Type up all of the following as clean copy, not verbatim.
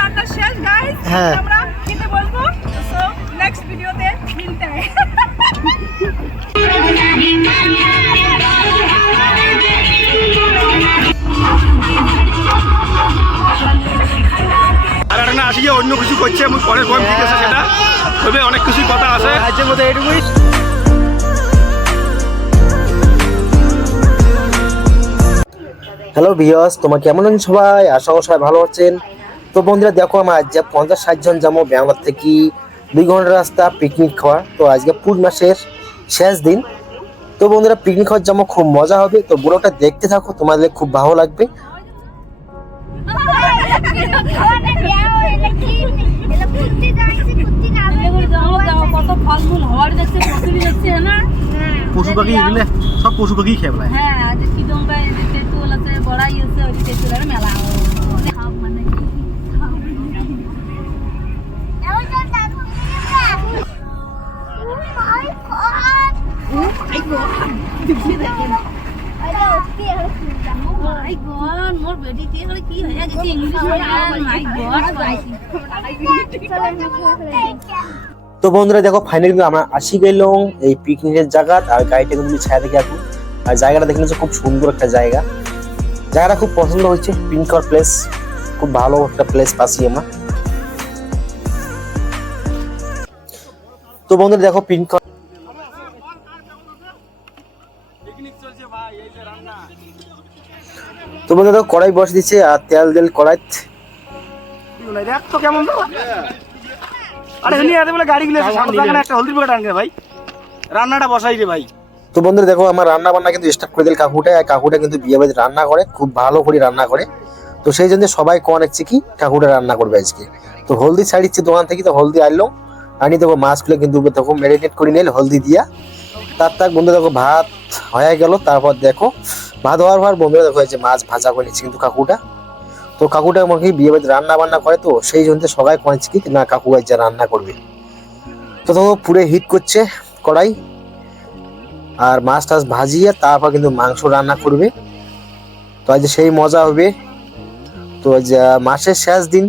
রান্না শেষ গাইস, হ্যাঁ আমরা খেতে বলবো। সো নেক্সট ভিডিওতে মিলতে হয়। আর একটা আসি যে অন্য কিছু করছে আমি পরে কম ঠিক আছে সেটা তবে অনেক কিছু কথা আছে আজকের মতো এইটুকুই। হ্যালো ভিউয়ার্স, তোমরা কেমন আছেন সবাই? আশা করি সবাই ভালো আছেন। তো বন্ধুরা দেখো, আমরা আজ 50-60 জন যাবো ব্যাঙ্গালোর থেকে 2 ঘন্টার রাস্তা পিকনিক খাওয়া। তো আজকে পুষ মাসের শেষ দিন। তো বন্ধুরা পিকনিক খাওয়ার যাবো, খুব মজা হবে। তো ব্লগটা দেখতে থাকো, তোমাদের খুব ভালো লাগবে। পশু পাখি এগুলো সব পশু পাখি খেয়ে ফেলায়। তো বন্ধুরা দেখো, ফাইনালি আমরা আসি গেলাম এই পিকনিকের জায়গা। আর গাড়িটা কিন্তু ছায়া দেখে এখন, আর জায়গাটা দেখলে খুব সুন্দর একটা জায়গা। জায়গাটা খুব পছন্দ হয়েছে, পিকনিক প্লেস খুব ভালো একটা প্লেস পাচ্ছি আমরা। তো বন্ধুরা দেখো পিকনিক, তো বন্ধুরা দেখো কড়াই বসে দিচ্ছে আর তেল দিল কড়াই। দেখ তো কেমন আরে এমনি এত বলে গাড়ি গুলো একটা হলদির প্যাকেট আনবে ভাই, রান্নাটা বসাই রে ভাই। তো বন্ধুরা দেখো, আমার রান্না বান্না কিন্তু স্টার্ট করে দিল কাকুটা। আর কাকুটা কিন্তু বিয়ে বাড়িতে রান্না করে, খুব ভালো করে রান্না করে। তো সেই জন্য সবাই কোন একছে কি কাকুটা রান্না করবে আজকে। তো হলদি ছাড়িচ্ছে দোকান থেকে, তো হলদি আনলো আনি দেখো মাছগুলো কিন্তু দেখো ম্যারিনেট করে নিল হলদি দিয়া। তার বন্ধু দেখো ভাত হয়ে গেল। তারপর দেখো ভাত হওয়ার পর বন্ধুরা দেখো যে মাছ ভাজা করে নিচ্ছে কিন্তু কাকুটা। তো কাকুটা আমাকে বিয়ে বাড়িতে রান্না বান্না করে, তো সেই জন্য সবাই কোয়াচ্ছে কি না কাকু আজ যা রান্না করবে। তো দেখো পুরো হিট করছে কড়াই, আর মাছ টাছ ভাজিয়ে তারপর কিন্তু মাংস রান্না করবে। তো আজ সেই মজা হবে। তো আজ মাসের শেষ দিন,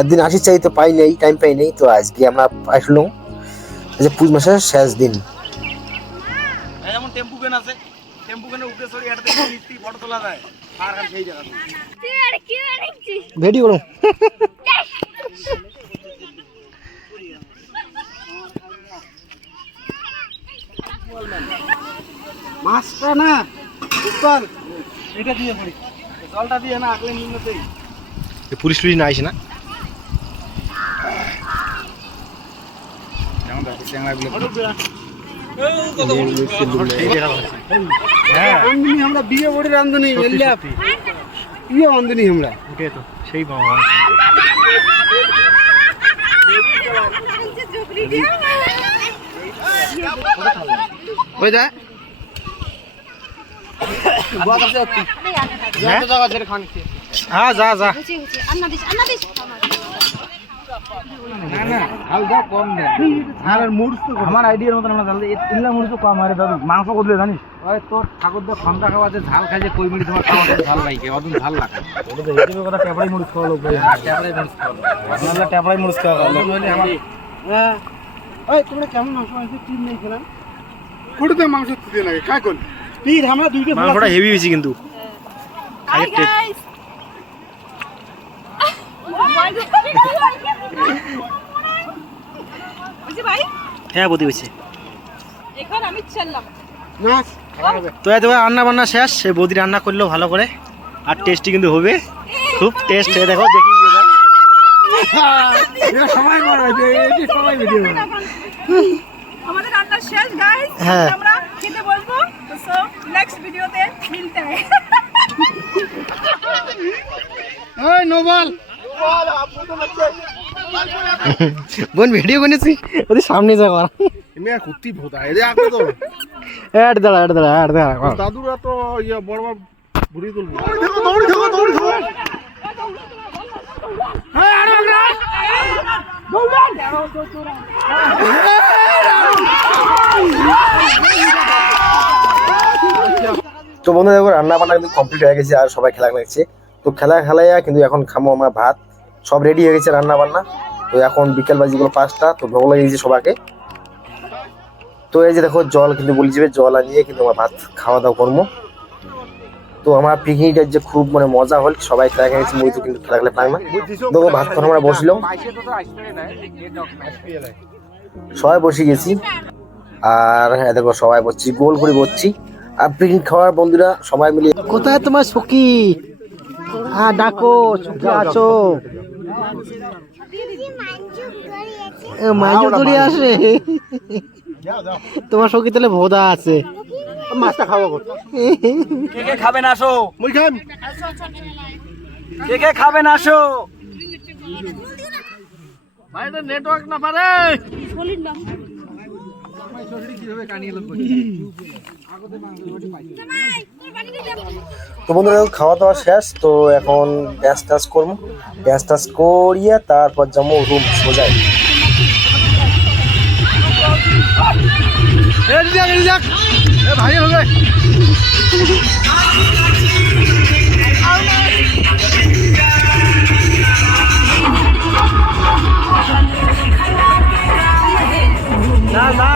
একদিন আসি চাই তো পাই নেই, টাইম পাই নেই। তো আজকে আমরা আসলাম যে পুষ মাসের শেষ দিন। যেমন টেম্পু কেন আছে, টেম্পু কেন উপরে সরি এটা থেকে মিষ্টি ফটো তোলা যায় আর কাল সেই জায়গা ভিডিও করো। মাছটা না উত্তর এটা দিয়ে পড়ি, জলটা দিয়ে না আগলে নিম্নতেই পুলিশ টুলিশ না আইসে না। কেমন দেখো চ্যাংড়াগুলো আমরা বিয়ে বড়ি রান্ধনি বিয়ে রান্ধনি আমরা তো সেই ওই দা হ্যাঁ যা যা না না হাল দাও কম দে আর মুড়স তো আমার আইডিয়ার মতন না জানলে ইল্লা মুড়স কম আরে দাদু মাংস করলে জানিস ওই তোর ঠাকুর দা খন্ডা খাওয়া যে ঝাল খাই যে কই মিনিট তোমার খাওয়া ভালো লাগে অদন ঝাল লাগে ওটা তো হিসেবে কথা টেপড়াই মুড়স খাওয়া লোক টেপড়াই মুড়স খাওয়া আমরা টেপড়াই মুড়স খাওয়া লোক হইলে আমার হ্যাঁ ওই তোমরা কেমন মাংস আছে টিম নেই খেলাম কোড়তে মাংস দিতে লাগে কাই কোন পীর আমরা দুইটা মাংসটা হেভি হয়েছে কিন্তু। হাই গাইস, বুঝি ভাই হ্যাঁ বদি হয়েছে। এখন আমি চললাম। তো এত রান্না বান্না শেষ, সে বৌদি রান্না করলো ভালো করে, আর টেস্টি কিন্তু হবে, খুব টেস্ট। দেখো দেখি সময় মারাবে এই সময় ভিডিও আমাদের রান্না শেষ গাইস, হ্যাঁ। আমরা খেতে বলবো। সো নেক্সট ভিডিওতে মিলতে হয়। ওই নোবাল বোন ভিডিও করেছি ওদের সামনে যা করা এমনি কুত্তি ভোতা এদের আগে তো অ্যাড দাঁড়া দাদুরা তো ইয়া বড় বড় বুড়ি তুলবো দৌড়ি থাকো হ্যাঁ আরে তো বন্ধু দেখো রান্না বান্না কিন্তু কমপ্লিট হয়ে গেছে আর সবাই খেলা লাগছে। তো খেলা খেলাইয়া কিন্তু এখন খামো আমরা ভাত, সব রেডি হয়ে গেছে রান্না বান্না। তো এখন বিকেল বাজিগুলো 5টা, তো ভোগ লেগে গেছে সবাইকে। তো এই যে দেখো জল কিন্তু বলি যাবে, জল আনিয়ে কিন্তু আমরা ভাত খাওয়া দাওয়া করবো। তো আমার পিকনিকটা যে খুব মানে মজা হল, সবাই খেলা খেলেছি, মুই তো কিন্তু খেলা খেলে পাই না। দেখো ভাত খাওয়া আমরা বসলাম, সবাই বসে গেছি। আর দেখো সবাই বসছি, গোল করে বসছি। আর পিকনিক খাওয়ার বন্ধুরা সবাই মিলে। কোথায় তোমার সখী? হ্যাঁ ডাকো, সখী আছো? মাইজু করে আসে তোমার সখী, তাহলে ভোদা আছে। মাছটা খাবো, কে কে খাবেন আসো, মুই খান, কে কে খাবেন আসো। ভাই তো নেটওয়ার্ক না পারে। তো বন্ধুরা খাওয়া দাওয়া শেষ, তো এখন ড্যান্স টান্স করবো, ড্যান্স টান্স করিয়ে তারপর যাবো রুম সোজাই। ভাই হবে না না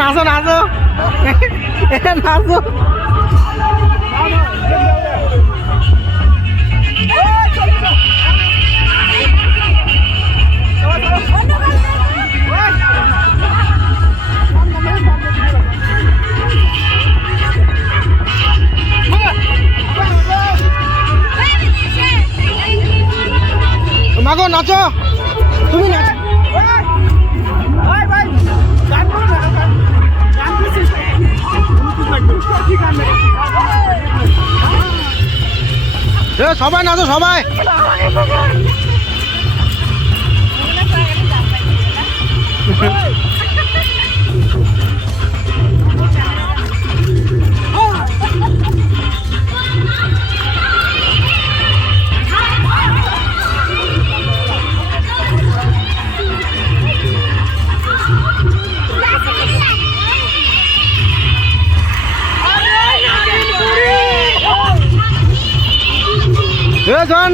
নাচো নাচো নাচো। মাগো নাচো, তুমি নাচো। সবাই নাচো সবাই।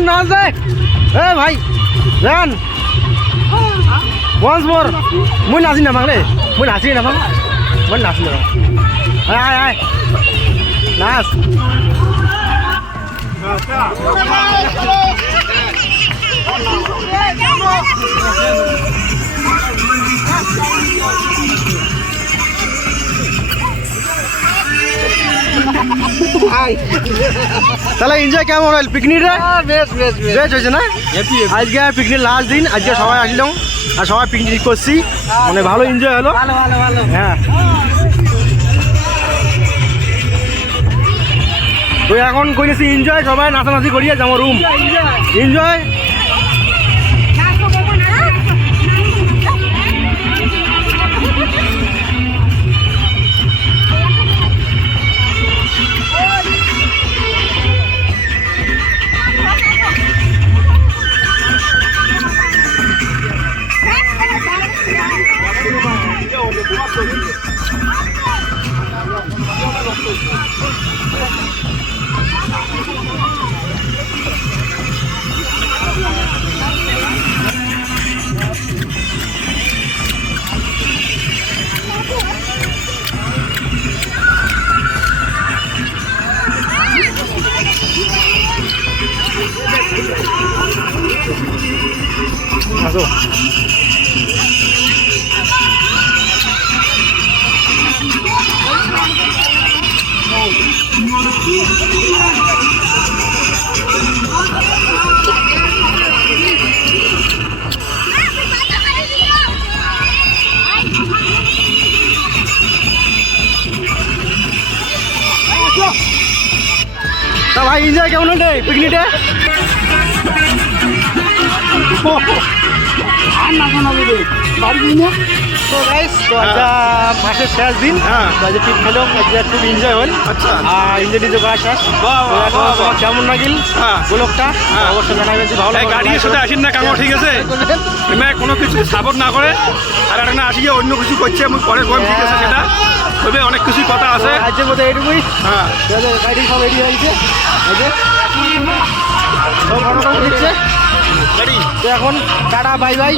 না যায় ভাই জান once more মই নাচি না বাংলে, মই নাচি না বাং, মই নাচি না। আয় আয় নাচ। তাহলে এনজয় কেমন হল পিকনিক রে? বেশ বেশ বেশ হয়েছে না? আজকে পিকনিক লাস্ট দিন, আজকে সবাই আসলাম আর সবাই পিকনিক করছি, মানে ভালো এনজয় হলো। হ্যাঁ তো এখন করেছি এনজয়, সবাই নাচানাচি করিয়ে যাবো রুম এনজয়। আসো তা ভাই এনজয় কেমন হচ্ছে পিকনিকে? আর না বাড়ি তো গাইস তো আজ মাসের শেষ দিন তো আজ টিপ খেলো আজ খুব এনজয় হল আচ্ছা আর এনজয় নিজে করা শেষ বাহ, বাহ, তো এখন বাহ, তোমার কেমন লাগিল ব্লগটা অবশ্যই জানাবেন যে ভালো এই গাড়ির সাথে আসেন না কামো ঠিক আছে এমনি কোনো কিছু সাপোর্ট না করে আর একটা আসিয়ে অন্য কিছু করছে আমি পরে কম ঠিক আছে সেটা তবে অনেক কিছু কথা আছে আজকের মধ্যে এইটুকুই হ্যাঁ গাড়ি সব রেডি হয়েছে এই যে সব ফটো দিচ্ছে গাড়ি তো এখন টাটা বাই বাই